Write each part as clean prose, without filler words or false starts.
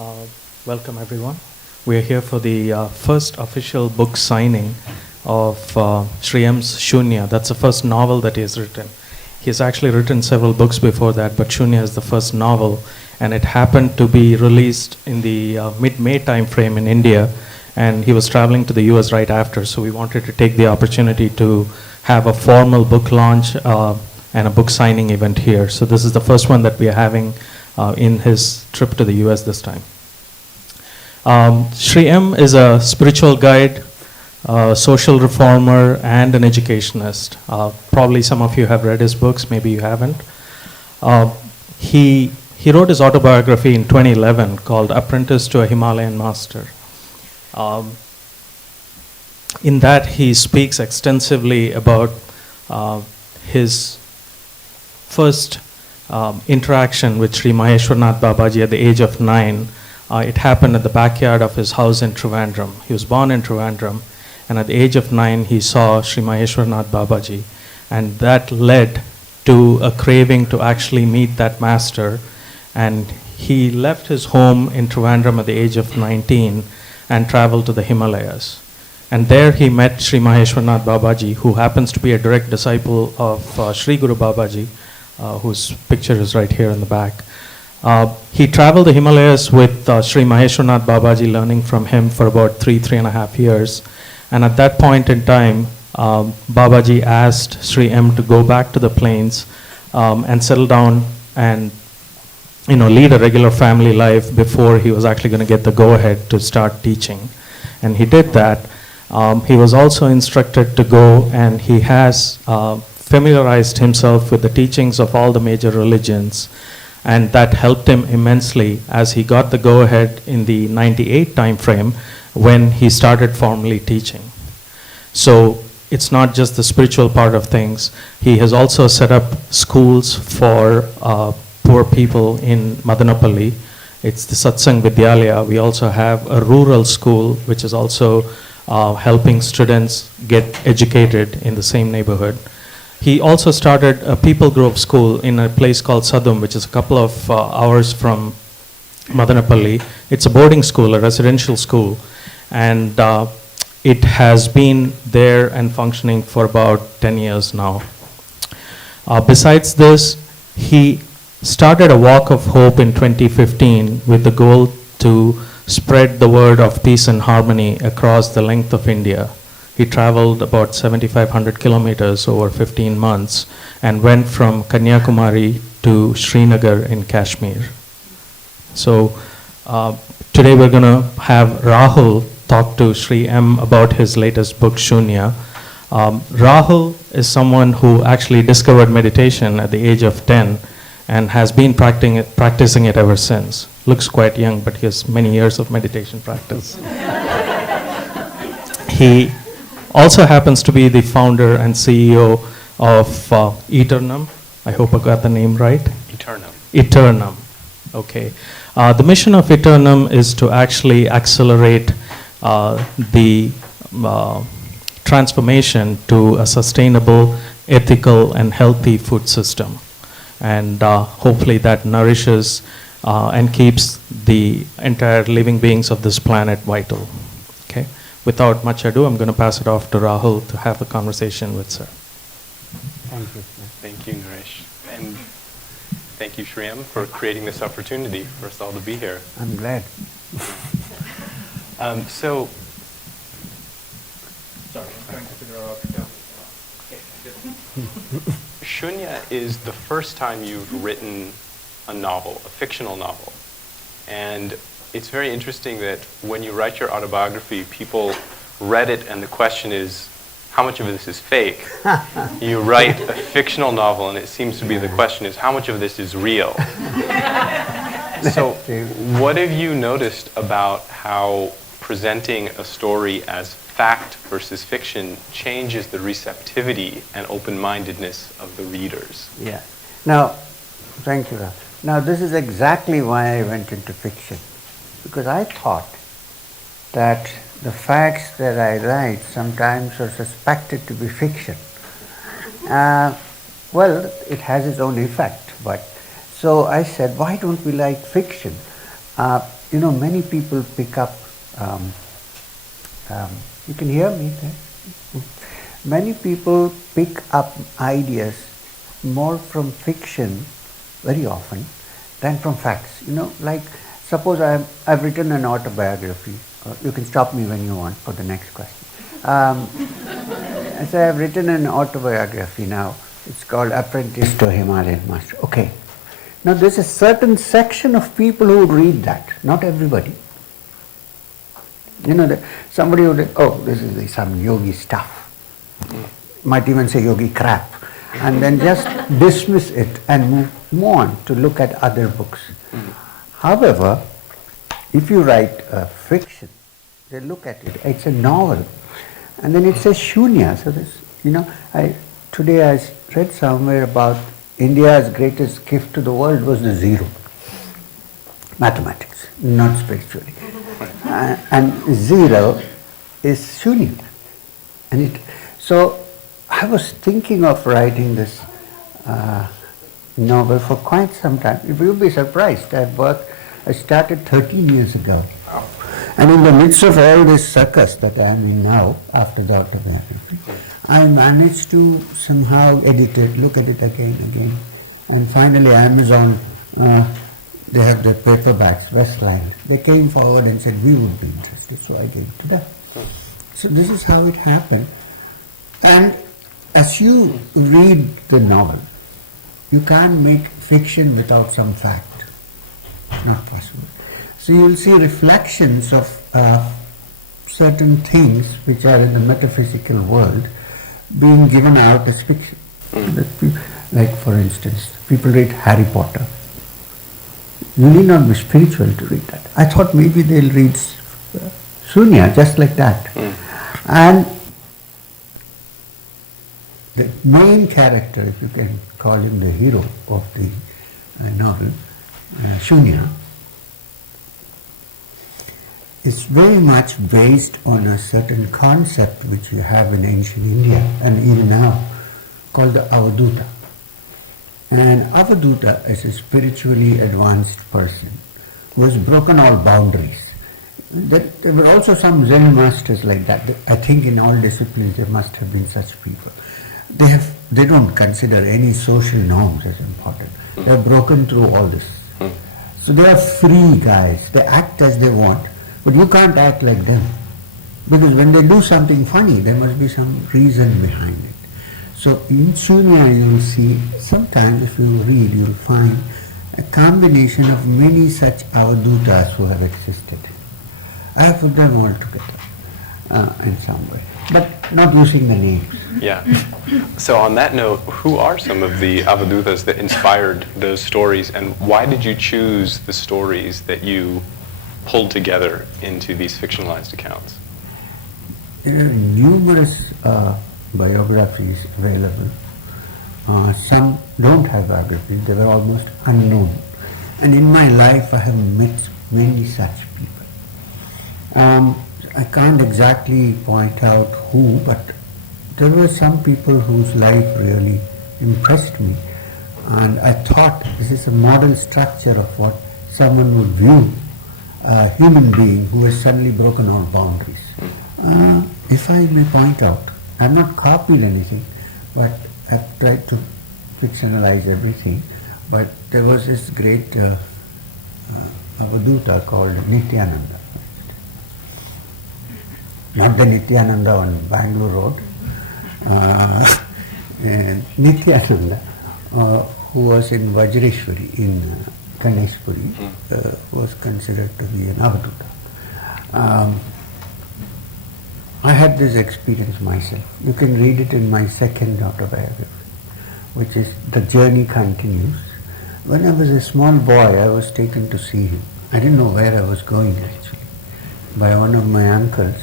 Uh, Welcome, everyone. We're here for the first official book signing of Sri M's Shunya. That's the first novel that he has written. He's actually written several books before that, but Shunya is the first novel, and it happened to be released in the mid-May time frame in India, and he was traveling to the US right after, so we wanted to take the opportunity to have a formal book launch and a book signing event here. So this is the first one that we are having in his trip to the US this time. Sri M is a spiritual guide, social reformer, and an educationist. Probably some of you have read his books, maybe you haven't. He wrote his autobiography in 2011 called Apprenticed to a Himalayan Master. In that, he speaks extensively about his first interaction with Sri Maheswarnath Babaji at the age of 9. It happened at the backyard of his house in Trivandrum. He was born in Trivandrum, and at the age of 9, he saw Sri Maheswarnath Babaji, and that led to a craving to actually meet that master. And he left his home in Trivandrum at the age of 19 and traveled to the Himalayas. And there he met Sri Maheswarnath Babaji, who happens to be a direct disciple of Sri Guru Babaji, whose picture is right here in the back. He traveled the Himalayas with Sri Maheswarnath Babaji, learning from him for about 3.5 years. And at that point in time, Babaji asked Sri M to go back to the plains and settle down and lead a regular family life before he was actually going to get the go-ahead to start teaching. And he did that. He was also instructed to go, and he has familiarized himself with the teachings of all the major religions, and that helped him immensely as he got the go-ahead in the 98 time frame when he started formally teaching. So it's not just the spiritual part of things. He has also set up schools for poor people in Madanapalli. It's the Satsang Vidyalaya. We also have a rural school which is also helping students get educated in the same neighborhood. He also started a People Grove School in a place called Sadum, which is a couple of hours from Madanapalli. It's a boarding school, a residential school, and it has been there and functioning for about 10 years now. Besides this, he started a Walk of Hope in 2015 with the goal to spread the word of peace and harmony across the length of India. He traveled about 7,500 kilometers over 15 months and went from Kanyakumari to Srinagar in Kashmir. So today we're going to have Rahul talk to Sri M about his latest book, Shunya. Rahul is someone who actually discovered meditation at the age of 10 and has been practicing it ever since. Looks quite young, but he has many years of meditation practice. He also happens to be the founder and CEO of Eternum. I hope I got the name right. Eternum. Okay. The mission of Eternum is to actually accelerate the transformation to a sustainable, ethical, and healthy food system. And hopefully that nourishes and keeps the entire living beings of this planet vital. Okay. Without much ado, I'm going to pass it off to Rahul to have a conversation with sir. Thank you. Thank you, Naresh. And thank you, Shriyam, for creating this opportunity for us all to be here. I'm glad. Sorry, I'm trying to figure out. Shunya is the first time you've written a novel, a fictional novel. And it's very interesting that when you write your autobiography, people read it and the question is, how much of this is fake? You write a fictional novel and it seems to be the question is, how much of this is real? So what have you noticed about how presenting a story as fact versus fiction changes the receptivity and open-mindedness of the readers? Yeah. Now, thank you, Ram. Now, this is exactly why I went into fiction. Because I thought that the facts that I write sometimes are suspected to be fiction. Well, it has its own effect, but so I said, why don't we write fiction? many people pick up, you can hear me there? Many people pick up ideas more from fiction very often than from facts. Like suppose I've written an autobiography. You can stop me when you want for the next question. So I've written an autobiography now. It's called Apprenticed to Himalayan Master. Okay. Now there's a certain section of people who would read that, not everybody. Somebody would, this is some yogi stuff. Might even say yogi crap. And then just dismiss it and move on to look at other books. However, if you write fiction, they look at it, it's a novel. And then it says Shunya. So today I read somewhere about India's greatest gift to the world was the zero. Mathematics, not spiritually. And zero is Shunya. So I was thinking of writing this novel for quite some time. You'll be surprised. I started 13 years ago. And in the midst of all this circus that I am in now, after the autobiography, I managed to somehow edit it, look at it again. And finally Amazon, they have the paperbacks, Westline. They came forward and said, we would be interested. So I gave it to them. So this is how it happened. And as you read the novel, you can't make fiction without some fact. Not possible. So you will see reflections of certain things which are in the metaphysical world being given out as fiction. Like for instance, people read Harry Potter. You need not be spiritual to read that. I thought maybe they'll read Shunya just like that. And the main character, if you can call him the hero of the novel, Shunya, is very much based on a certain concept which you have in ancient India and even now, called the Avaduta. And Avaduta is a spiritually advanced person who has broken all boundaries. There were also some Zen masters like that. I think in all disciplines there must have been such people. They don't consider any social norms as important. They have broken through all this. So they are free guys. They act as they want, but you can't act like them. Because when they do something funny, there must be some reason behind it. So in Shunya you will see, sometimes if you read, you will find a combination of many such avadutas who have existed. I have put them all together in some way, but not using the names. Yeah. So on that note, who are some of the avadutas that inspired those stories, and why did you choose the stories that you pulled together into these fictionalized accounts? There are numerous biographies available. Some don't have biographies, they were almost unknown. And in my life I have met many such people. I can't exactly point out who, but there were some people whose life really impressed me. And I thought this is a model structure of what someone would view a human being who has suddenly broken all boundaries. If I may point out, I have not copied anything, but I have tried to fictionalize everything. But there was this great avaduta called Nityananda. Not the Nityananda on Bangalore Road. Nityananda, who was in Vajreshwari in Ganeshpuri, was considered to be an avaduta. I had this experience myself. You can read it in my second autobiography, which is The Journey Continues. When I was a small boy, I was taken to see him. I didn't know where I was going actually, by one of my uncles.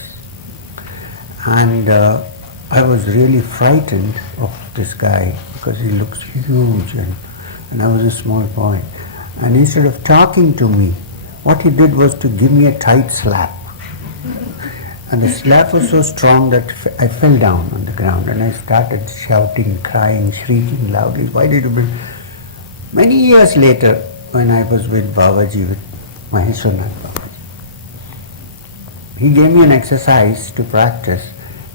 And I was really frightened of this guy because he looks huge and I was a small boy. And instead of talking to me, what he did was to give me a tight slap. And the slap was so strong that I fell down on the ground and I started shouting, crying, shrieking loudly. Why did you bring? Many years later, when I was with Babaji, with Maheswarnath Babaji, he gave me an exercise to practice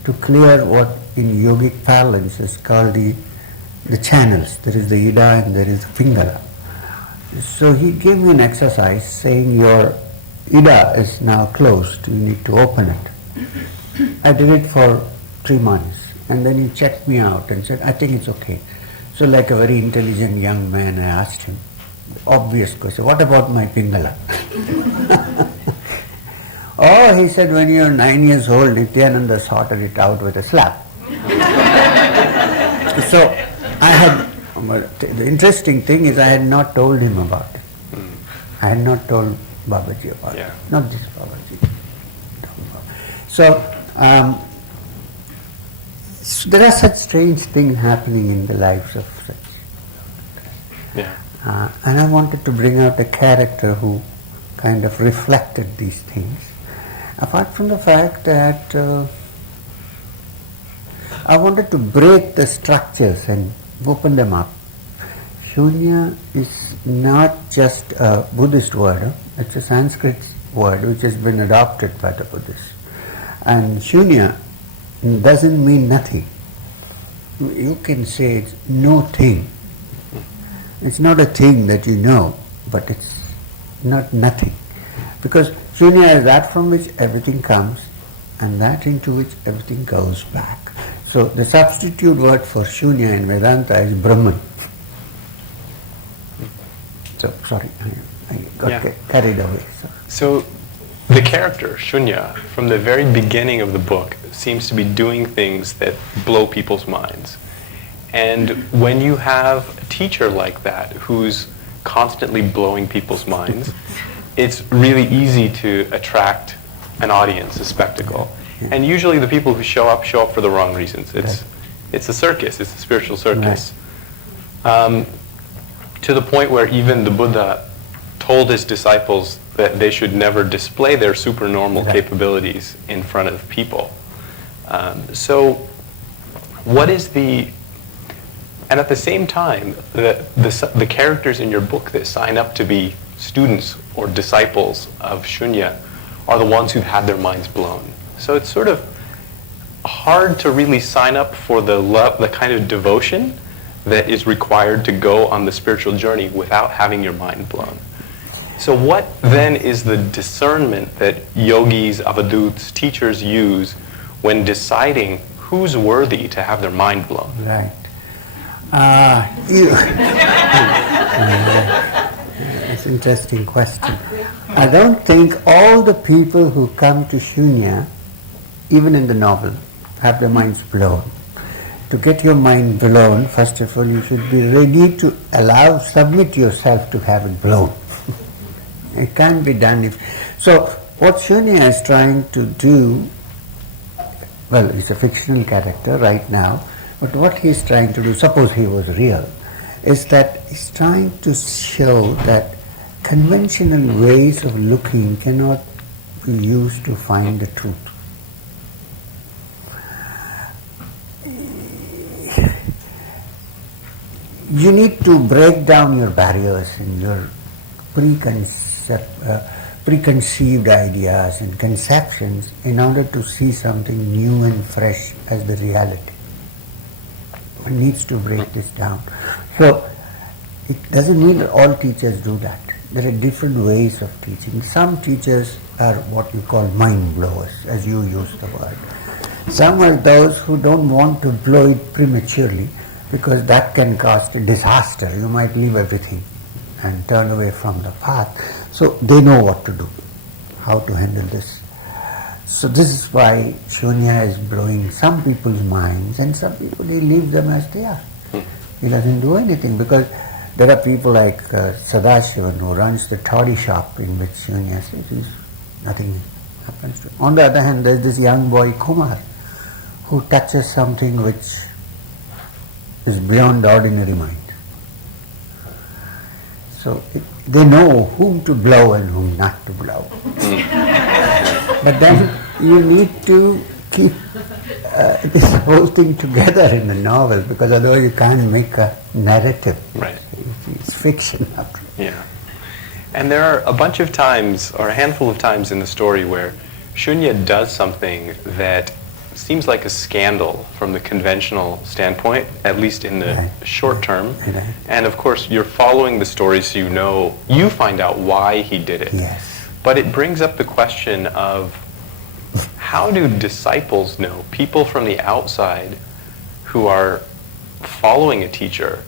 to clear what in yogic parlance is called the channels. There is the Ida and there is the Pingala. So he gave me an exercise saying your Ida is now closed, you need to open it. I did it for 3 months and then he checked me out and said, I think it's okay. So like a very intelligent young man, I asked him, obvious question, what about my Pingala? Oh, he said, when you were 9 years old, Nityananda sorted it out with a slap. So I had, the interesting thing is I had not told him about it. I had not told Babaji about it. Not this Babaji. So, so there are such strange things happening in the lives of such. And I wanted to bring out a character who kind of reflected these things. Apart from the fact that I wanted to break the structures and open them up. Shunya is not just a Buddhist word, it's a Sanskrit word which has been adopted by the Buddhists. And Shunya doesn't mean nothing. You can say it's no thing. It's not a thing that you know, but it's not nothing. Because Shunya is that from which everything comes and that into which everything goes back. So the substitute word for Shunya in Vedanta is Brahman. So, sorry, I got carried away. So the character, Shunya, from the very beginning of the book, seems to be doing things that blow people's minds. And when you have a teacher like that who's constantly blowing people's minds, it's really easy to attract an audience, a spectacle. And usually the people who show up for the wrong reasons. It's a circus, it's a spiritual circus. To the point where even the Buddha told his disciples that they should never display their supernormal capabilities in front of people. So what is and at the same time, the characters in your book that sign up to be students or disciples of Shunya are the ones who've had their minds blown. So it's sort of hard to really sign up for the kind of devotion that is required to go on the spiritual journey without having your mind blown. So what then is the discernment that yogis, avaduts, teachers use when deciding who's worthy to have their mind blown? Right. That's an interesting question. I don't think all the people who come to Shunya, even in the novel, have their minds blown. To get your mind blown, first of all, you should be ready to submit yourself to have it blown. It can't be done so what Shunya is trying to do, well, he's a fictional character right now, but what he's trying to do, suppose he was real, is that he's trying to show that conventional ways of looking cannot be used to find the truth. You need to break down your barriers and your preconceived ideas and conceptions in order to see something new and fresh as the reality. One needs to break this down. So it doesn't mean that all teachers do that. There are different ways of teaching. Some teachers are what you call mind blowers, as you use the word. Some are those who don't want to blow it prematurely, because that can cause a disaster. You might leave everything and turn away from the path. So they know what to do, how to handle this. So this is why Shunya is blowing some people's minds, and some people, he leaves them as they are. He doesn't do anything, because there are people like Sadashivan who runs the toddy shop in which Shunya says nothing happens to him. On the other hand, there's this young boy Kumar who touches something which is beyond ordinary mind. So they know whom to blow and whom not to blow. But then you need to keep this whole thing together in the novel, because otherwise you can't make a narrative. Right. It's fiction. Yeah. And there are a bunch of times, or a handful of times in the story where Shunya does something that seems like a scandal from the conventional standpoint, at least in the short term. And of course, you're following the story, so you find out why he did it. Yes. But it brings up the question of, how do disciples know, people from the outside who are following a teacher,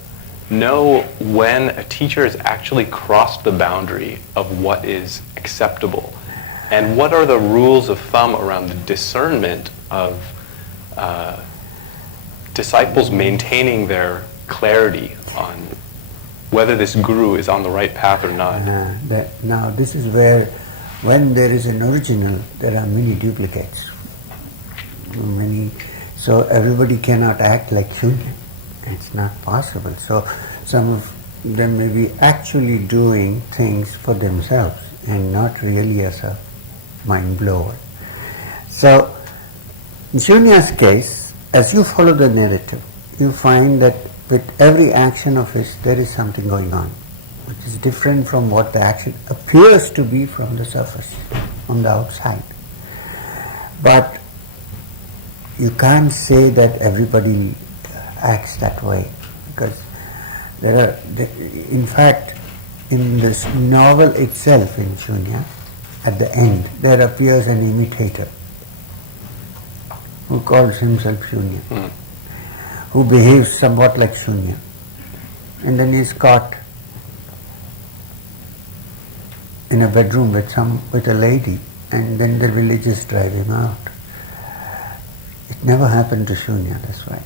know when a teacher has actually crossed the boundary of what is acceptable? And what are the rules of thumb around the discernment of disciples maintaining their clarity on whether this guru is on the right path or not? Now this is where, when there is an original, there are many duplicates. So everybody cannot act like Shunya. It's not possible. So some of them may be actually doing things for themselves and not really as a mind blower. So in Shunya's case, as you follow the narrative, you find that with every action of his, there is something going on, which is different from what the action appears to be from the surface, from the outside. But you can't say that everybody acts that way, because in fact, in this novel itself, in Shunya, at the end, there appears an imitator who calls himself Shunya, who behaves somewhat like Shunya, and then he's caught in a bedroom with a lady, and then the villagers drive him out. It never happened to Shunya, that's why.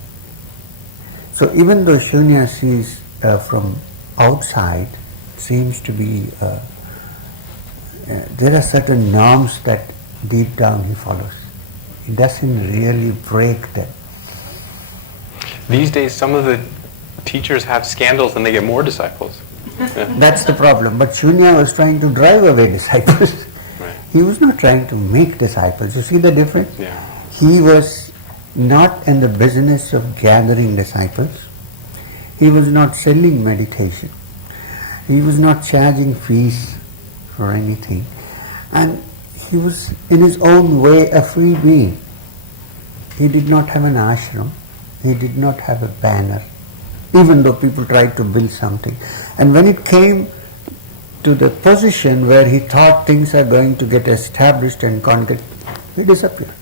So even though Shunya sees from outside, seems to be, there are certain norms that deep down he follows. He doesn't really break them. These days, some of the teachers have scandals and they get more disciples. That's the problem. But Shunya was trying to drive away disciples. Right. He was not trying to make disciples. You see the difference? Yeah. He was not in the business of gathering disciples. He was not selling meditation. He was not charging fees for anything. And he was in his own way a free being. He did not have an ashram. He did not have a banner, even though people tried to build something. And when it came to the position where he thought things are going to get established and concrete, he disappeared.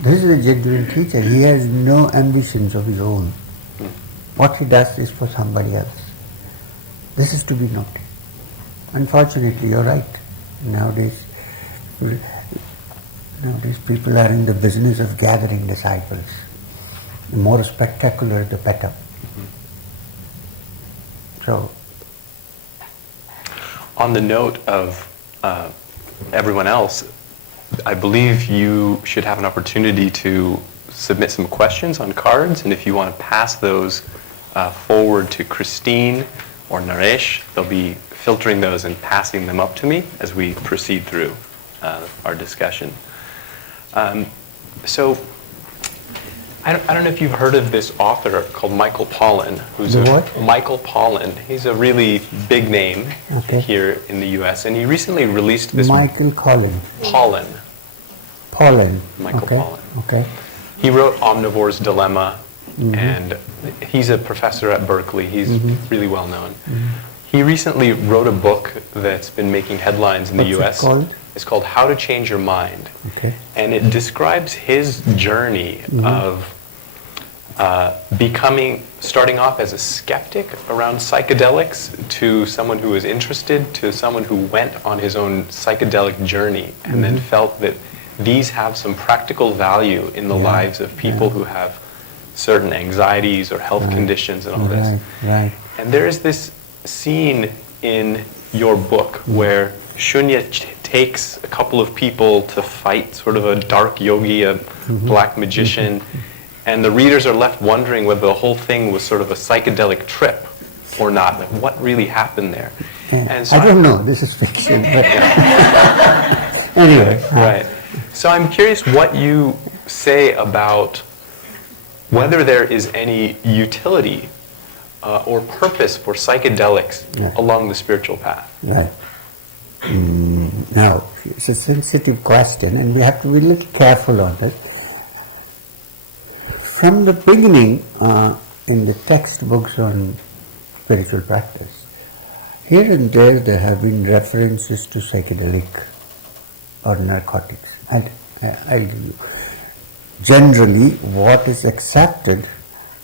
This is a genuine teacher. He has no ambitions of his own. What he does is for somebody else. This is to be noted. Unfortunately, you're right. Nowadays people are in the business of gathering disciples. The more spectacular, the better. So, on the note of everyone else, I believe you should have an opportunity to submit some questions on cards, and if you want to pass those forward to Christine or Naresh, they'll be filtering those and passing them up to me as we proceed through our discussion. So, I don't know if you've heard of this author called Michael Pollan, who's Michael Pollan. He's a really big name here in the U.S., and he recently released this. Michael Pollan. Michael Pollan. Okay. He wrote Omnivore's Dilemma, and he's a professor at Berkeley. He's really well known. He recently wrote a book that's been making headlines in the U.S. It's called How to Change Your Mind. Okay. And it describes his journey of starting off as a skeptic around psychedelics, to someone who was interested, to someone who went on his own psychedelic journey and then felt that these have some practical value in the lives of people who have certain anxieties or health conditions and all this. Right. And there is this scene in your book where Shunya takes a couple of people to fight sort of a dark yogi, a black magician, and the readers are left wondering whether the whole thing was sort of a psychedelic trip or not. Like, what really happened there? And so I don't know, this is fiction, but anyway. Right. So I'm curious what you say about whether there is any utility or purpose for psychedelics along the spiritual path. Right. Now, It's a sensitive question and we have to be a little careful on this. From the beginning, in the textbooks on spiritual practice, here and there have been references to psychedelic or narcotics. And I'll give you. Generally, what is accepted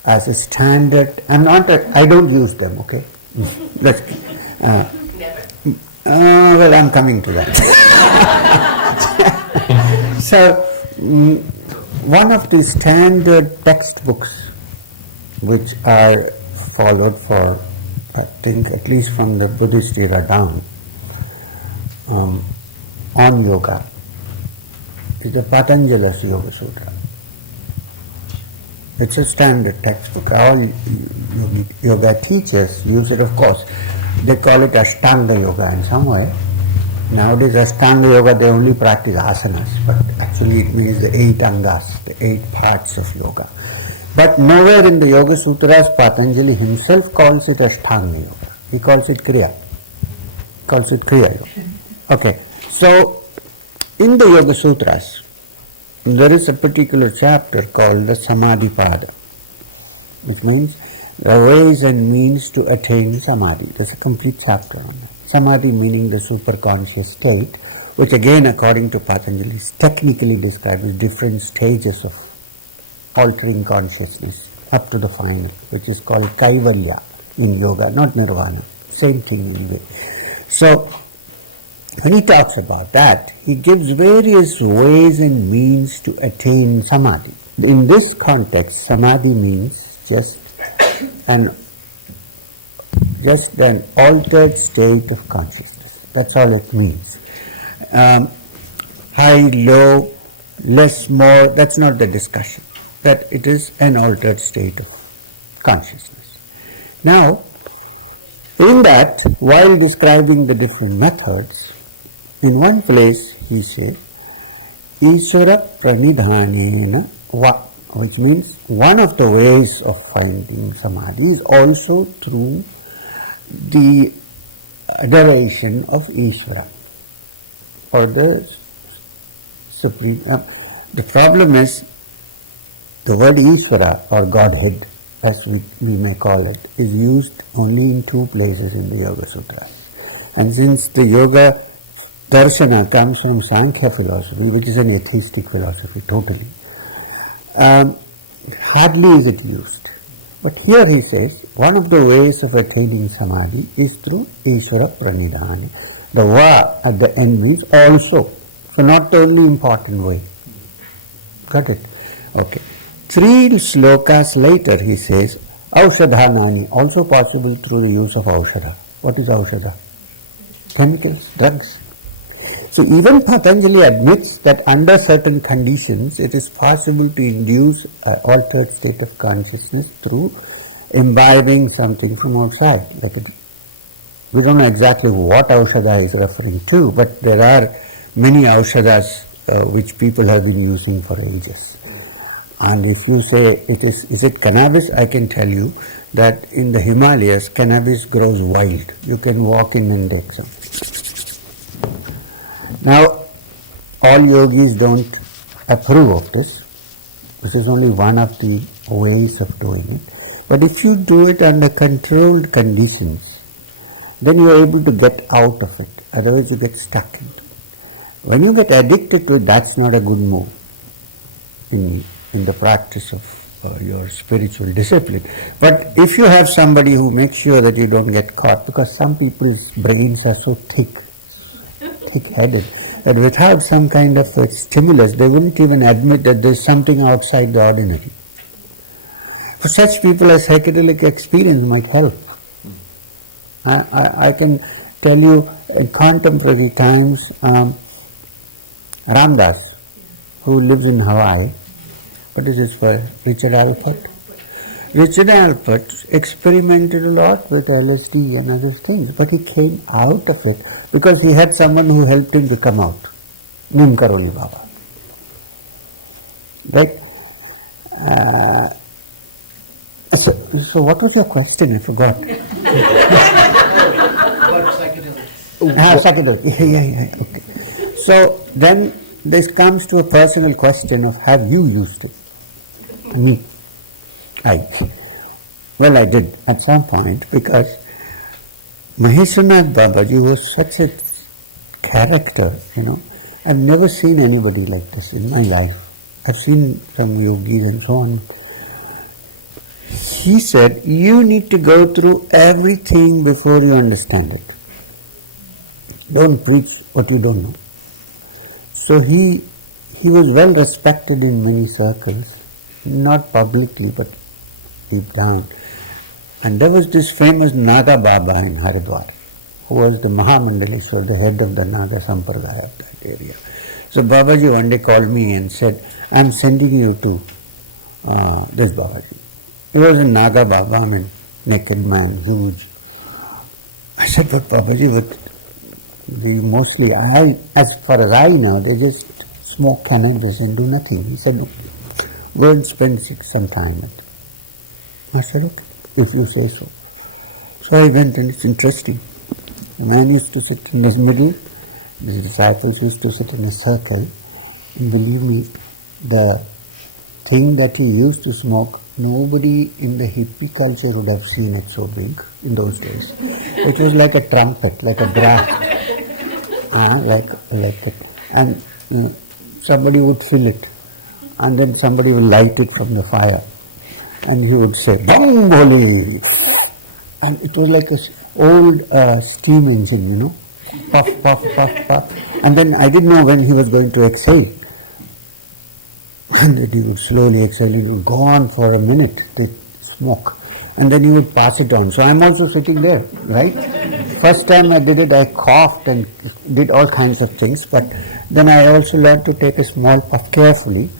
as a standard, I don't use them, okay? Well, I'm coming to that. So, one of the standard textbooks which are followed for, I think, at least from the Buddhist era down, on yoga, is the Patanjali's Yoga Sutra. It's a standard textbook. All yoga teachers use it, of course. They call it Ashtanga Yoga in some way. Nowadays, Ashtanga Yoga, they only practice asanas, but actually it means the 8 angas, the 8 parts of yoga. But nowhere in the Yoga Sutras, Patanjali himself calls it Ashtanga Yoga. He calls it Kriya. He calls it Kriya Yoga. Okay, so in the Yoga Sutras, there is a particular chapter called the Samadhipada, which means the ways and means to attain Samadhi. There's a complete chapter on that. Samadhi meaning the superconscious state, which again, according to Patanjali, is technically described as different stages of altering consciousness up to the final, which is called Kaivalya in yoga, not Nirvana. Same thing anyway. So, when he talks about that, he gives various ways and means to attain Samadhi. In this context, Samadhi means just an altered state of consciousness. That's all it means. High, low, less, more, that's not the discussion. That it is an altered state of consciousness. Now, in that, while describing the different methods, in one place he said, Ishvara pranidhanena va, which means one of the ways of finding Samadhi is also through the adoration of Ishvara, or the Supreme. The problem is, the word Ishvara, or Godhead, as we may call it, is used only in 2 places in the Yoga Sutras. And since the Yoga Darshana comes from Sankhya philosophy, which is an atheistic philosophy totally, hardly is it used. But here he says, one of the ways of attaining Samadhi is through Ishvara Pranidhana. The Va at the end means also. So not the only important way. Got it? Okay. 3 slokas later he says, Aushadhanani, also possible through the use of Aushadha. What is Aushadha? Chemicals, drugs. So even Patanjali admits that under certain conditions it is possible to induce an altered state of consciousness through imbibing something from outside. We don't know exactly what Aushadha is referring to, but there are many Aushadhas which people have been using for ages. And if you say, is it cannabis? I can tell you that in the Himalayas, cannabis grows wild. You can walk in and take some. Now, all yogis don't approve of this. This is only one of the ways of doing it. But if you do it under controlled conditions, then you are able to get out of it. Otherwise, you get stuck in it. When you get addicted to it, that's not a good move in the practice of your spiritual discipline. But if you have somebody who makes sure that you don't get caught, because some people's brains are so thick-headed, that without some kind of a stimulus, they wouldn't even admit that there's something outside the ordinary. For such people, a psychedelic experience might help. I can tell you, in contemporary times, Ramdas, who lives in Hawaii, what is his word? Richard Alpert. Richard Alpert experimented a lot with LSD and other things, but he came out of it because he had someone who helped him to come out. Nim Karoli Baba. Right? So what was your question? I forgot. About psychedelics. Psychedelics. Yeah. Okay. So then this comes to a personal question of, have you used it? Me. Well, I did at some point, because Maheswarnath Babaji was such a character, I've never seen anybody like this in my life. I've seen some yogis and so on. He said, you need to go through everything before you understand it. Don't preach what you don't know. So he was well respected in many circles, not publicly but deep down. And there was this famous Naga Baba in Haridwar, who was the Mahamandaleshwar, the head of the Naga Sampradaya of that area. So Babaji one day called me and said, I'm sending you to this Babaji. He was a Naga Baba, naked man, huge. I said, but Babaji, we mostly, as far as I know, they just smoke cannabis and do nothing. He said, no, go and spend some time with them. I said, okay, if you say so. So I went, and it's interesting. The man used to sit in his middle, his disciples used to sit in a circle, and believe me, the thing that he used to smoke, nobody in the hippie culture would have seen it so big in those days. It was like a trumpet, like a brass. And somebody would fill it, and then somebody would light it from the fire, and he would say, "Bang Boli," and it was like an old steam engine, puff, puff, puff, puff, and then I didn't know when he was going to exhale, and then he would slowly exhale. It would go on for a minute, the smoke, and then he would pass it on. So I'm also sitting there, right? First time I did it, I coughed and did all kinds of things, but then I also learned to take a small puff carefully.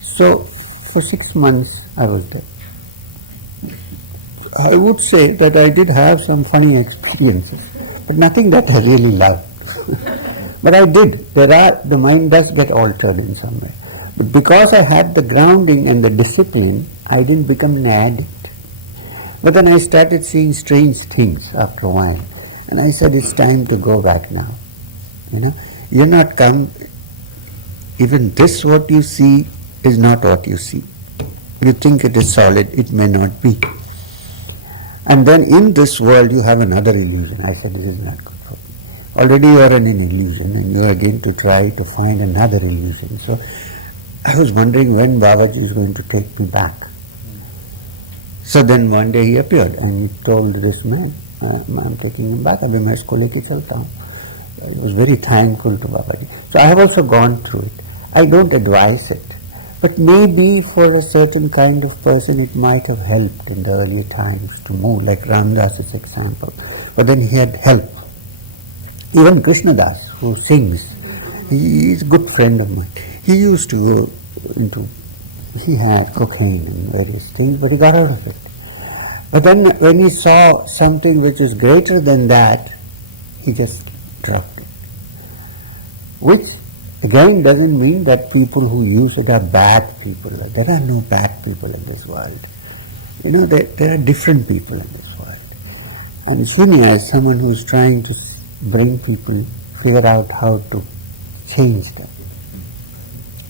So for 6 months I was there. I would say that I did have some funny experiences, but nothing that I really loved. But I did. The mind does get altered in some way. But because I had the grounding and the discipline, I didn't become an addict. But then I started seeing strange things after a while. And I said, it's time to go back now. You're not come, even this what you see is not what you see. You think it is solid, it may not be. And then in this world you have another illusion. I said, this is not good for me. Already you are in an illusion, and you are going to try to find another illusion. So I was wondering when Babaji is going to take me back. So then one day he appeared and he told this man, I'm taking him back, abhi main isko leke chalta hu. I was very thankful to Babaji. So I have also gone through it. I don't advise it, but maybe for a certain kind of person it might have helped in the earlier times to move, like Ramdas's example. But then he had help. Even Krishnadas, who sings, he is a good friend of mine. He used to go into, he had cocaine and various things, but he got out of it. But then when he saw something which is greater than that, he just dropped it. Which again doesn't mean that people who use it are bad people. There are no bad people in this world. There are different people in this world. And Shinya is someone who is trying to bring people, figure out how to change them.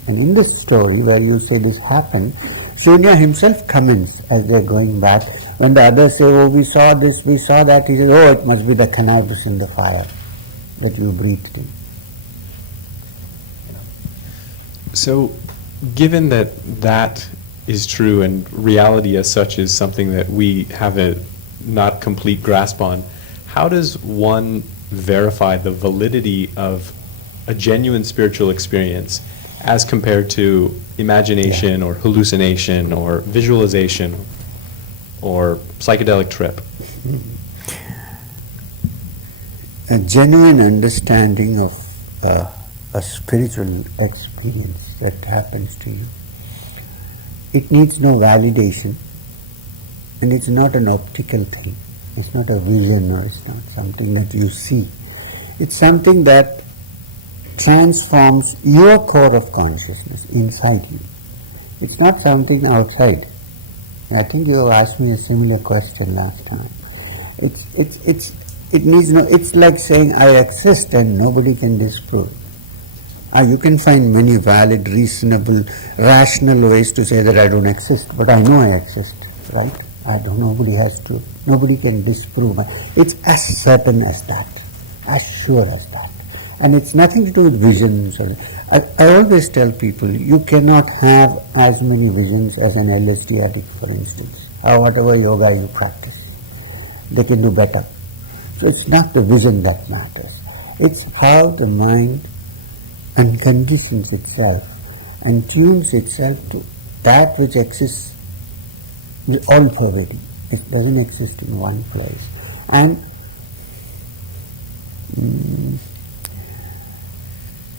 And in this story where you say this happened, Shunya himself comments as they're going back. When the others say, oh, we saw this, we saw that, he says, oh, it must be the cannabis in the fire that you breathed in. So, given that is true and reality as such is something that we have a not complete grasp on, how does one verify the validity of a genuine spiritual experience as compared to imagination or hallucination or visualization or psychedelic trip? A genuine understanding of a spiritual experience that happens to you. It needs no validation, and it's not an optical thing. It's not a vision, or it's not something that you see. It's something that transforms your core of consciousness inside you. It's not something outside. I think you asked me a similar question last time. it needs no, it's like saying I exist and nobody can disprove. You can find many valid, reasonable, rational ways to say that I don't exist, but I know I exist, right? Nobody can disprove. It's as certain as that, as sure as that. And it's nothing to do with visions. I always tell people, you cannot have as many visions as an LSD addict, for instance, or whatever yoga you practice. They can do better. So it's not the vision that matters. It's how the mind unconditions itself and tunes itself to that which exists, is all pervading. It doesn't exist in one place. And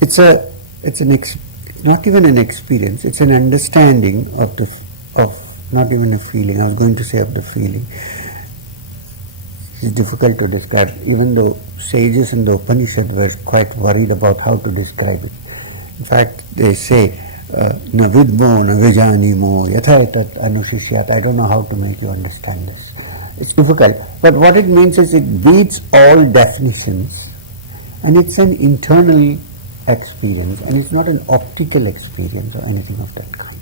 it's not even an experience, it's an understanding of not even a feeling. I was going to say of the feeling. It's difficult to describe, even though sages in the Upanishad were quite worried about how to describe it. In fact, they say, na vidmo, na vijanimo, yatha etat anushishyat. I don't know how to make you understand this. It's difficult. But what it means is it beats all definitions, and it's an internal experience, and it's not an optical experience or anything of that kind.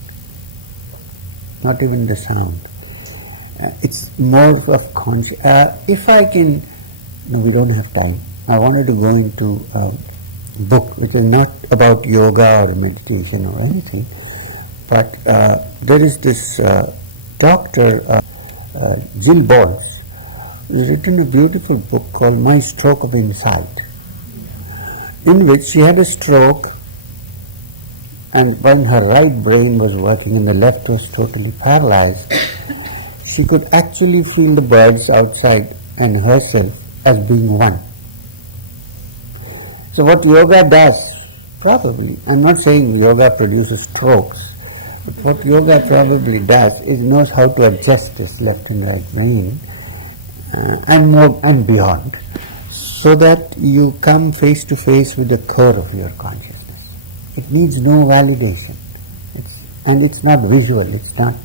Not even the sound. It's more of conscious. If I can, no, we don't have time. I wanted to go into a book which is not about yoga or meditation or anything, but there is this doctor, Jill Bowles, who's written a beautiful book called My Stroke of Insight, in which she had a stroke, and when her right brain was working and the left was totally paralyzed, she could actually feel the birds outside and herself as being one. So what yoga does, probably, I'm not saying yoga produces strokes, but what yoga probably does is knows how to adjust this left and right brain and more and beyond, so that you come face to face with the core of your consciousness. It needs no validation. And it's not visual, it's not,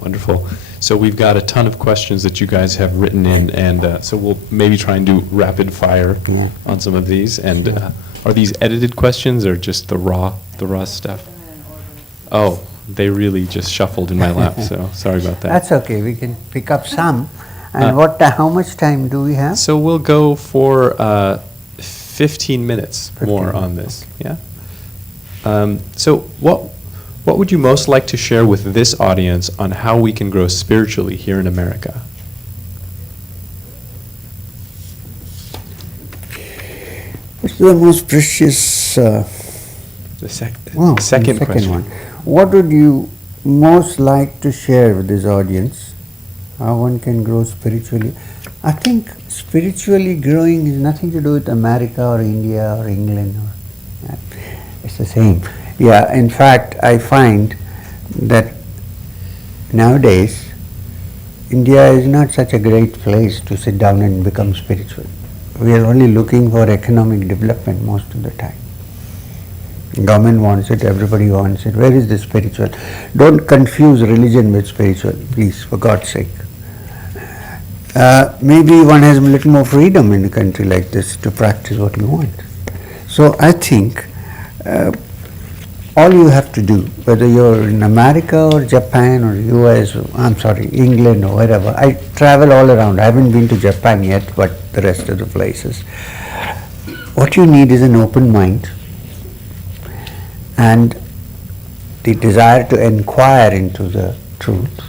Wonderful. So we've got a ton of questions that you guys have written in, and so we'll maybe try and do rapid fire on some of these. And are these edited questions or just the raw stuff? Oh, they really just shuffled in my lap, so sorry about that. That's okay, we can pick up some. And how much time do we have? So we'll go for 15 minutes more on this. Yeah. So what would you most like to share with this audience on how we can grow spiritually here in America? What's the most precious? The second question. One. What would you most like to share with this audience? How one can grow spiritually? I think spiritually growing has nothing to do with America or India or England. It's the same. Yeah, in fact, I find that nowadays India is not such a great place to sit down and become spiritual. We are only looking for economic development most of the time. Government wants it, everybody wants it. Where is the spiritual? Don't confuse religion with spiritual, please, for God's sake. Maybe one has a little more freedom in a country like this to practice what you want. So I think all you have to do, whether you're in America or Japan or US, England or wherever. I travel all around. I haven't been to Japan yet, but the rest of the places. What you need is an open mind and the desire to inquire into the truth,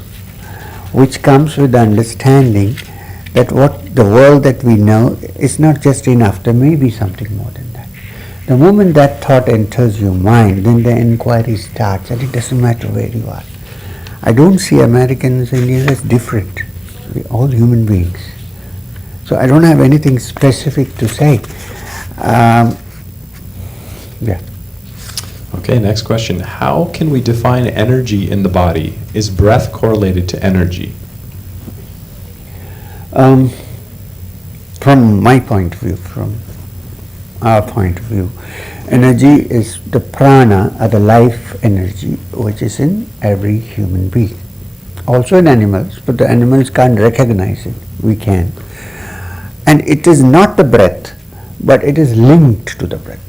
which comes with the understanding that the world that we know is not just enough. There may be something more than that. The moment that thought enters your mind, then the inquiry starts, and it doesn't matter where you are. I don't see Americans and Indians as different. We're all human beings. So I don't have anything specific to say. Okay, next question. How can we define energy in the body? Is breath correlated to energy? From my point of view, from our point of view, energy is the prana, or the life energy, which is in every human being. also in animals, but the animals can't recognize it. We can. And it is not the breath, but it is linked to the breath.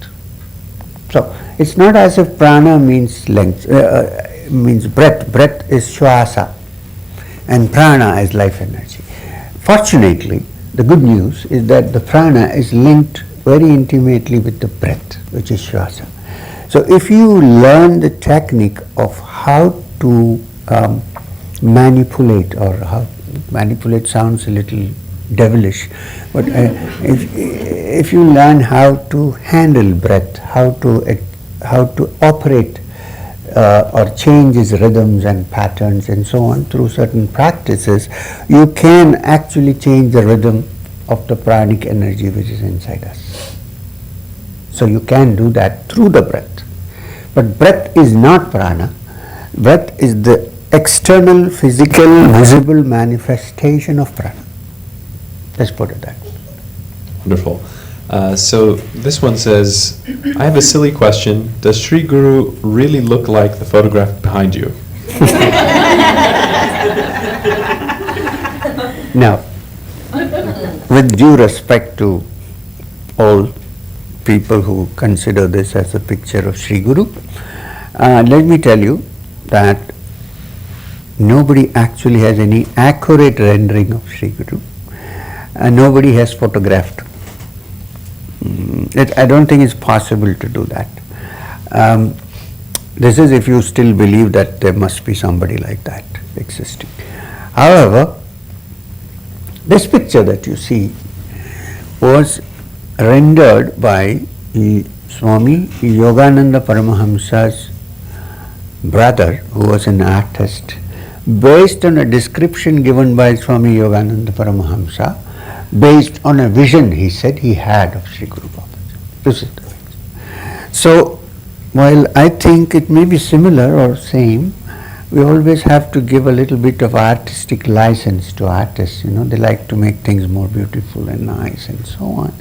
So it's not as if prana means length, means breath. Breath is shwasa, and prana is life energy. Fortunately, the good news is that the prana is linked very intimately with the breath, which is shwasa. So if you learn the technique of how to manipulate, or how manipulate sounds a little devilish, but if you learn how to handle breath, how to operate or change its rhythms and patterns and so on through certain practices, you can actually change the rhythm of the pranic energy which is inside us. So you can do that through the breath. But breath is not prana. Breath is the external, physical, visible manifestation of prana. Let's put it that way. Wonderful. So this one says, I have a silly question. Does Sri Guru really look like the photograph behind you? Now, with due respect to all people who consider this as a picture of Sri Guru, let me tell you that nobody actually has any accurate rendering of Sri Guru. Nobody has photographed. I don't think it's possible to do that. This is if you still believe that there must be somebody like that existing. However, this picture that you see was rendered by Swami Yogananda Paramahamsa's brother, who was an artist, based on a description given by Swami Yogananda Paramahamsa, based on a vision he said he had of Sri Guru Babaji. This is the picture. So, while I think it may be similar or same, we always have to give a little bit of artistic license to artists. They like to make things more beautiful and nice and so on.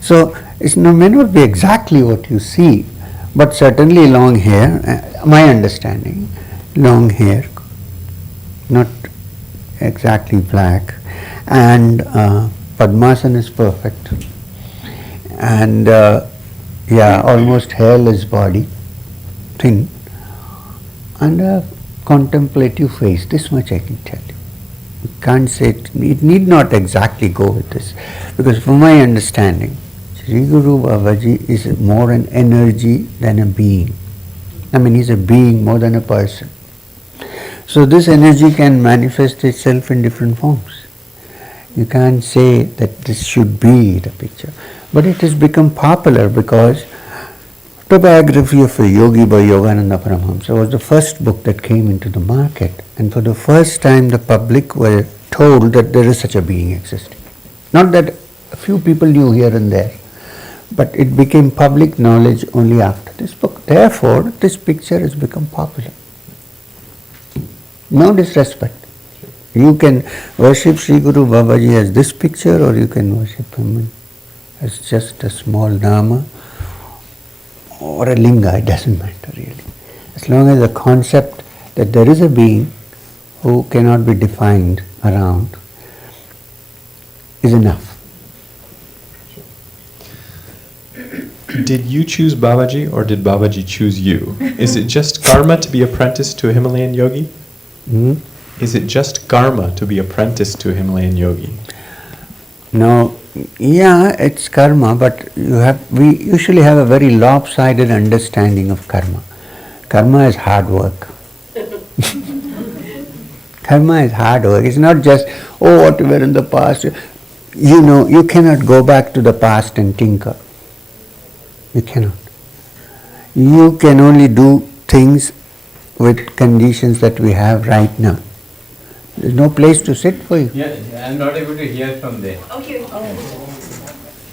So it may not be exactly what you see, but certainly long hair, my understanding, long hair, not exactly black, and Padmasana is perfect, and almost hairless body, thin, and a contemplative face. This much I can tell you. You can't say it need not exactly go with this, because from my understanding, Sri Guru Babaji is more an energy than a being. He's a being more than a person. So this energy can manifest itself in different forms. You can't say that this should be the picture. But it has become popular because Autobiography of a Yogi by Yogananda Paramahamsa was the first book that came into the market, and for the first time the public were told that there is such a being existing. Not that a few people knew here and there, but it became public knowledge only after this book. Therefore, this picture has become popular. No disrespect. You can worship Sri Guru Babaji as this picture, or you can worship him as just a small nama or a linga. It doesn't matter really. As long as the concept that there is a being who cannot be defined around is enough. Did you choose Babaji or did Babaji choose you? Is it just karma to be apprenticed to a Himalayan yogi? Is it just karma to be apprenticed to a Himalayan yogi? No, it's karma, but we usually have a very lopsided understanding of karma. Karma is hard work. Karma is hard work. It's not just, whatever in the past. You cannot go back to the past and tinker. You cannot. You can only do things with conditions that we have right now. There's no place to sit for you. Yeah, I'm not able to hear from there. Okay.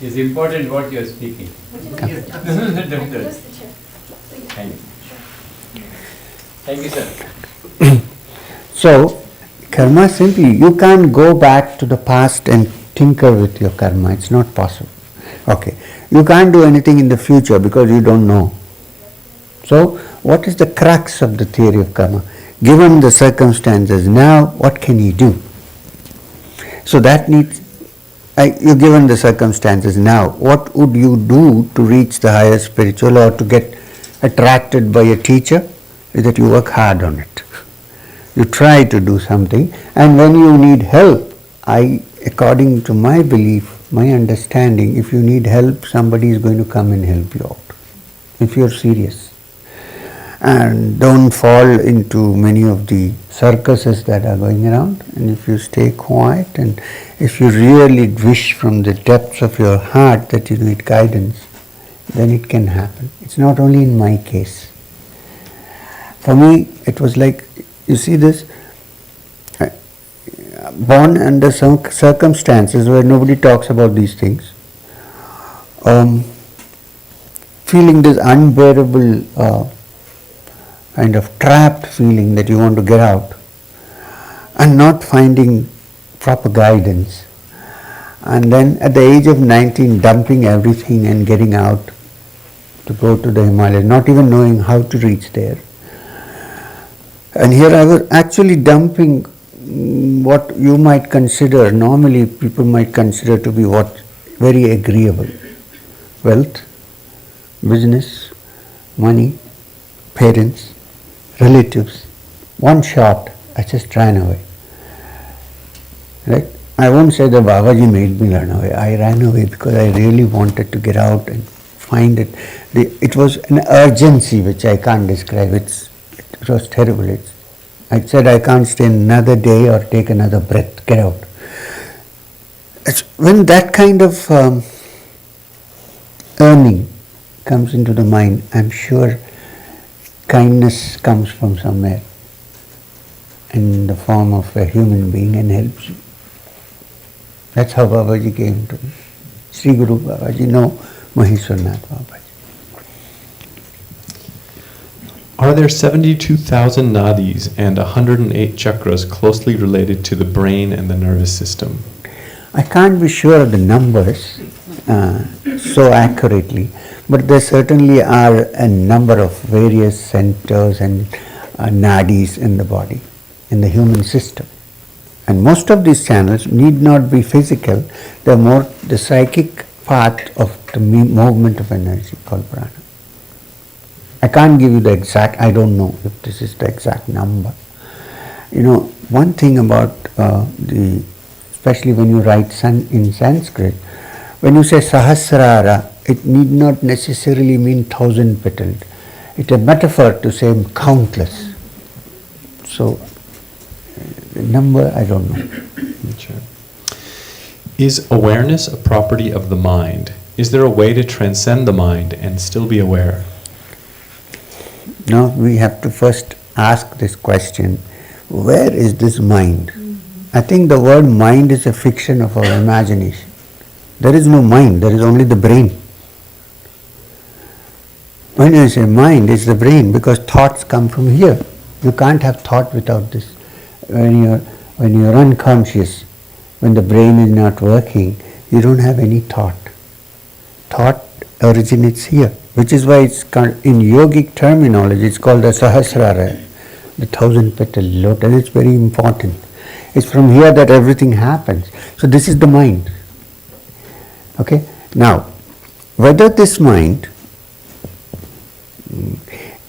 It's important what you're speaking. Doctor. Thank you. Thank you, sir. So, karma simply, you can't go back to the past and tinker with your karma. It's not possible. Okay. You can't do anything in the future because you don't know. So, what is the crux of the theory of karma? given the circumstances now, what can he do? So that needs, you're given the circumstances now, what would you do to reach the higher spiritual or to get attracted by a teacher? Is that you work hard on it. You try to do something, and when you need help, according to my belief, my understanding, if you need help, somebody is going to come and help you out, if you're serious. And don't fall into many of the circuses that are going around, and if you stay quiet and if you really wish from the depths of your heart that you need guidance, then it can happen. It's not only in my case. For me, it was like, you see this, born under some circumstances where nobody talks about these things, feeling this unbearable kind of trapped feeling that you want to get out, and not finding proper guidance, and then at the age of 19 dumping everything and getting out to go to the Himalayas, not even knowing how to reach there. And here I was actually dumping what you might consider, normally people might consider to be what very agreeable. Wealth, business, money, parents, relatives. One shot, I just ran away. Right? I won't say that Babaji made me run away. I ran away because I really wanted to get out and find it. It was an urgency which I can't describe. It was terrible. I said I can't stay another day or take another breath. Get out. When that kind of yearning comes into the mind, I'm sure kindness comes from somewhere in the form of a human being and helps you. That's how Babaji came to me. Sri Guru Babaji, no Maheswarnath Babaji. Are there 72,000 nadis and 108 chakras closely related to the brain and the nervous system? I can't be sure of the numbers so accurately, but there certainly are a number of various centers and nadis in the body, in the human system. And most of these channels need not be physical, they're more the psychic part of the movement of energy called prana. I can't give you the exact, I don't know if this is the exact number. You know, one thing about especially when you write in Sanskrit, when you say sahasrara, it need not necessarily mean 1,000-petaled. It's a metaphor to say countless. So, the number, I don't know. Sure. Is awareness a property of the mind? Is there a way to transcend the mind and still be aware? Now we have to first ask this question, where is this mind? I think the word mind is a fiction of our imagination. There is no mind, there is only the brain. When I say mind, it's the brain, because thoughts come from here. You can't have thought without this. When you're unconscious, when the brain is not working, you don't have any thought. Thought originates here, which is why it's called, in yogic terminology, it's called the sahasrara, the 1,000-petal lotus, and it's very important. It's from here that everything happens. So this is the mind. Okay? Now, whether this mind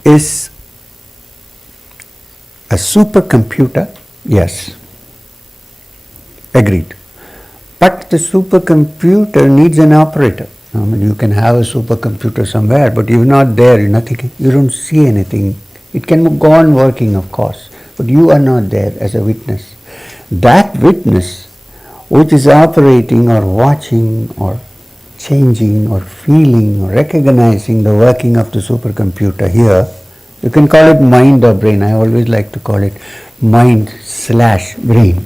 is a supercomputer, yes, agreed. But the supercomputer needs an operator. I mean, you can have a supercomputer somewhere, but you're not there, you don't see anything. It can go on working, of course, but you are not there as a witness. That witness, which is operating or watching or changing or feeling or recognizing the working of the supercomputer here, you can call it mind or brain. I always like to call it mind/brain.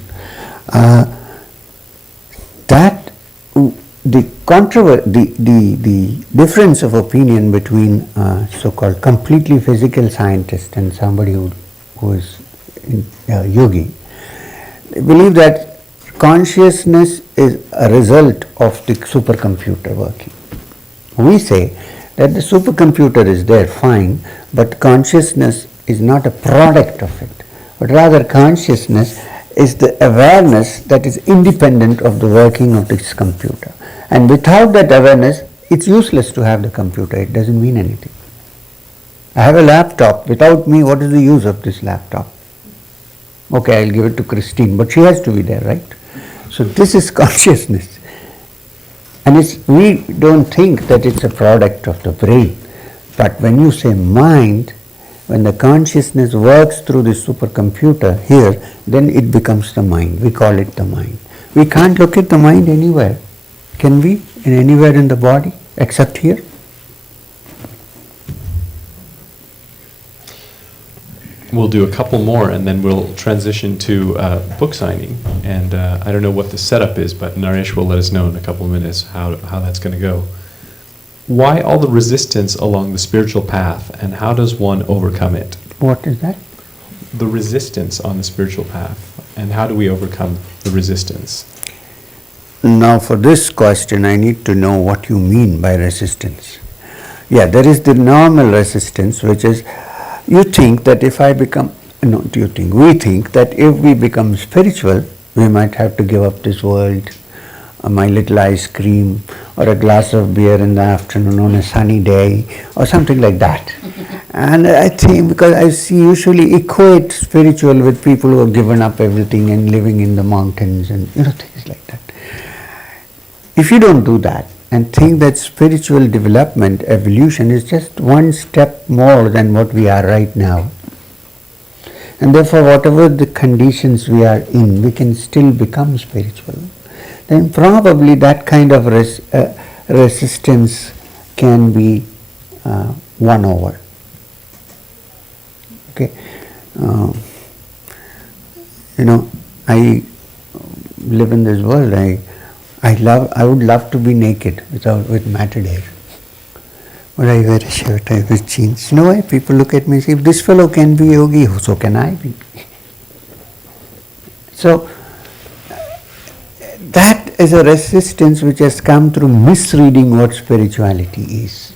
The difference of opinion between so-called completely physical scientist and somebody who is yogi, they believe that consciousness is a result of the supercomputer working. We say that the supercomputer is there, fine, but consciousness is not a product of it. but rather consciousness is the awareness that is independent of the working of this computer. And without that awareness, it's useless to have the computer. It doesn't mean anything. I have a laptop. Without me, what is the use of this laptop? Okay, I'll give it to Christine, but she has to be there, right? So this is consciousness. And we don't think that it's a product of the brain. But when you say mind, when the consciousness works through the supercomputer here, then it becomes the mind. We call it the mind. We can't locate the mind anywhere. Can we? Anywhere in the body except here? We'll do a couple more and then we'll transition to book signing. And I don't know what the setup is, but Naresh will let us know in a couple of minutes how that's going to go. Why all the resistance along the spiritual path, and how does one overcome it? What is that? The resistance on the spiritual path, and how do we overcome the resistance? Now for this question, I need to know what you mean by resistance. Yeah, there is the normal resistance, which is you think that if I become, no, do you think? We think that if we become spiritual, we might have to give up this world, my little ice cream, or a glass of beer in the afternoon on a sunny day, or something like that. And I think, because I see usually equate spiritual with people who have given up everything and living in the mountains and things like that. If you don't do that, and think that spiritual development, evolution is just one step more than what we are right now. And therefore, whatever the conditions we are in, we can still become spiritual. Then probably that kind of resistance can be won over. Okay, I live in this world. I would love to be naked with matted hair. But I wear a shirt, I wear jeans. You know why? People look at me and say, if this fellow can be yogi, so can I be. So, that is a resistance which has come through misreading what spirituality is.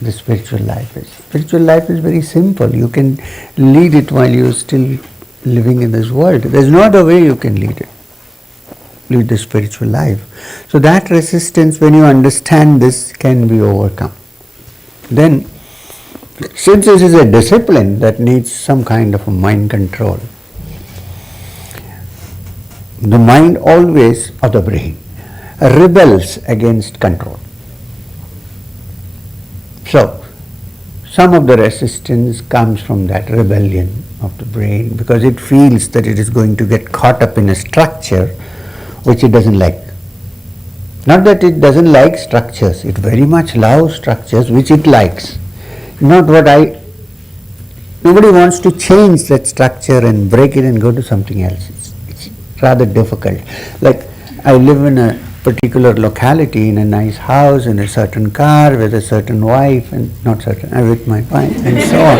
The spiritual life is. Spiritual life is very simple. You can lead it while you're still living in this world. There's no other way you can lead the spiritual life. So that resistance, when you understand this, can be overcome. Then, since this is a discipline that needs some kind of a mind control, the mind always, or the brain, rebels against control. So, some of the resistance comes from that rebellion of the brain, because it feels that it is going to get caught up in a structure which it doesn't like. Not that it doesn't like structures, it very much loves structures which it likes. Nobody wants to change that structure and break it and go to something else. It's rather difficult. Like, I live in a particular locality, in a nice house, in a certain car, with a certain wife, and with my wife, and so on.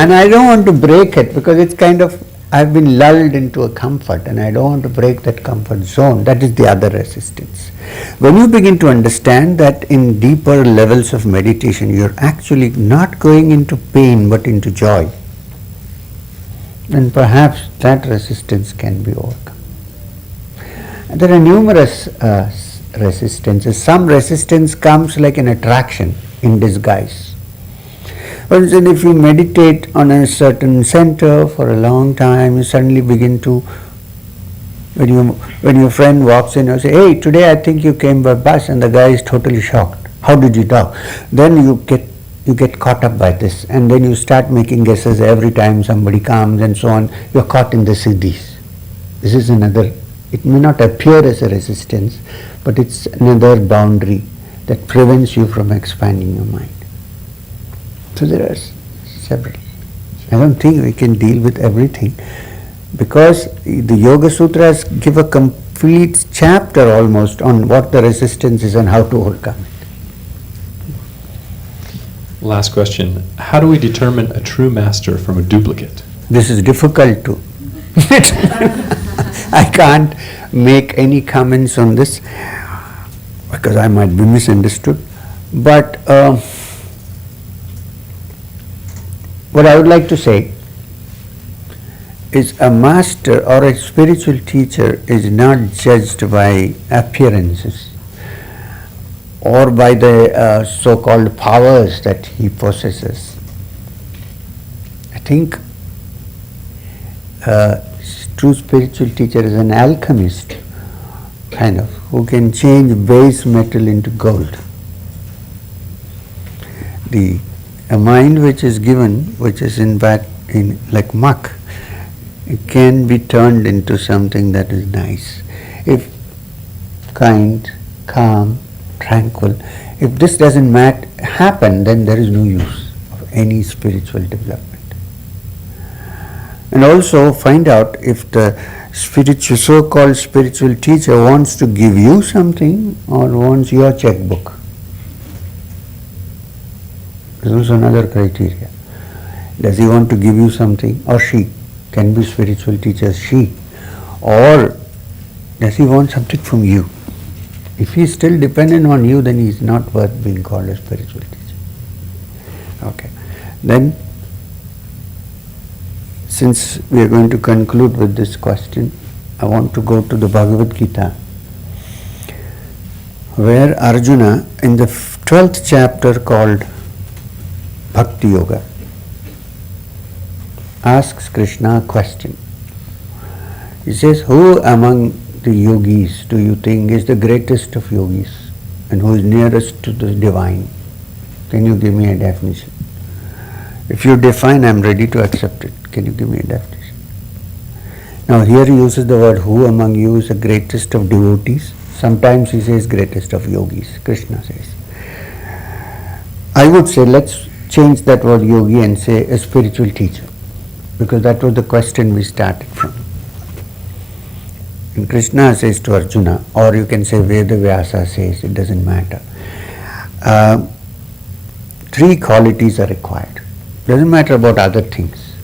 And I don't want to break it, because it's kind of, I've been lulled into a comfort, and I don't want to break that comfort zone. That is the other resistance. When you begin to understand that in deeper levels of meditation, you're actually not going into pain, but into joy, then perhaps that resistance can be overcome. And there are numerous resistances. Some resistance comes like an attraction in disguise. For instance, if you meditate on a certain center for a long time, you suddenly begin to, when your friend walks in, you say, hey, today I think you came by bus, and the guy is totally shocked. How did you know? Then you get caught up by this, and then you start making guesses every time somebody comes and so on. You're caught in the siddhis. This is another, it may not appear as a resistance, but it's another boundary that prevents you from expanding your mind. So there are several. I don't think we can deal with everything, because the Yoga Sutras give a complete chapter almost on what the resistance is and how to overcome it. Last question. How do we determine a true master from a duplicate? This is difficult to. I can't make any comments on this, because I might be misunderstood. But what I would like to say is a master or a spiritual teacher is not judged by appearances or by the so-called powers that he possesses. I think true spiritual teacher is an alchemist, kind of, who can change base metal into gold. A mind which is given, which is in fact in like muck, it can be turned into something that is nice. If kind, calm, tranquil, if this doesn't happen, then there is no use of any spiritual development. And also find out if the so-called spiritual teacher wants to give you something or wants your checkbook. This is another criteria. Does he want to give you something, or she? Can be spiritual teacher she. Or does he want something from you? If he is still dependent on you, then he is not worth being called a spiritual teacher. Okay. Then, since we are going to conclude with this question, I want to go to the Bhagavad Gita, where Arjuna, in the 12th chapter called Bhakti Yoga, asks Krishna a question. He says, who among the yogis do you think is the greatest of yogis and who is nearest to the divine? Can you give me a definition? If you define, I am ready to accept it. Can you give me a definition? Now here he uses the word who among you is the greatest of devotees. Sometimes he says greatest of yogis. Krishna says. I would say let's change that word yogi and say a spiritual teacher, because that was the question we started from. And Krishna says to Arjuna, or you can say Veda Vyasa says, it doesn't matter. 3 qualities are required. Doesn't matter about other things.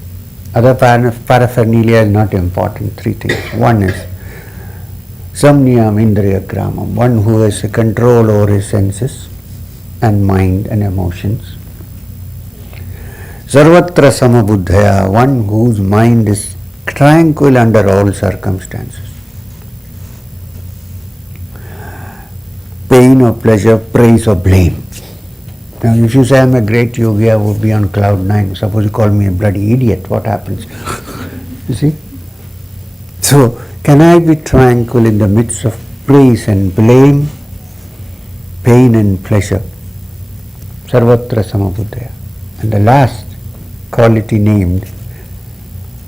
Other paraphernalia is not important. 3 things. One is Samniyam Indriya Gramam, one who has a control over his senses and mind and emotions. Sarvatra Samabuddhaya, one whose mind is tranquil under all circumstances. Pain or pleasure, praise or blame. Now if you say I am a great yogi, I would be on cloud 9. Suppose you call me a bloody idiot, what happens? You see? So, can I be tranquil in the midst of praise and blame, pain and pleasure? Sarvatra Samabuddhaya. And the last quality named,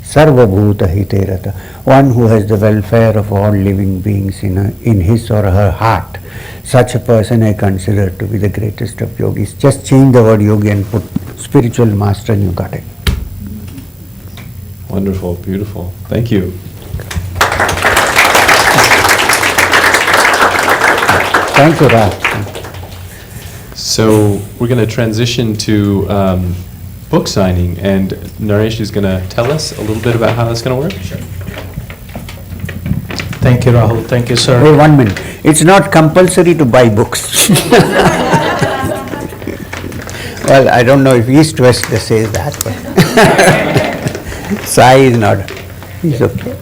Sarvabhuta Hiterata, one who has the welfare of all living beings in his or her heart. Such a person I consider to be the greatest of yogis. Just change the word yogi and put spiritual master and you got it. Wonderful, beautiful. Thank you. Thank you, Raj. So we're going to transition to book signing, and Naresh is going to tell us a little bit about how that's going to work. Sure. Thank you, Rahul. Thank you, sir. Wait 1 minute. It's not compulsory to buy books. Well, I don't know if East West says that, but Sai is not. He's okay.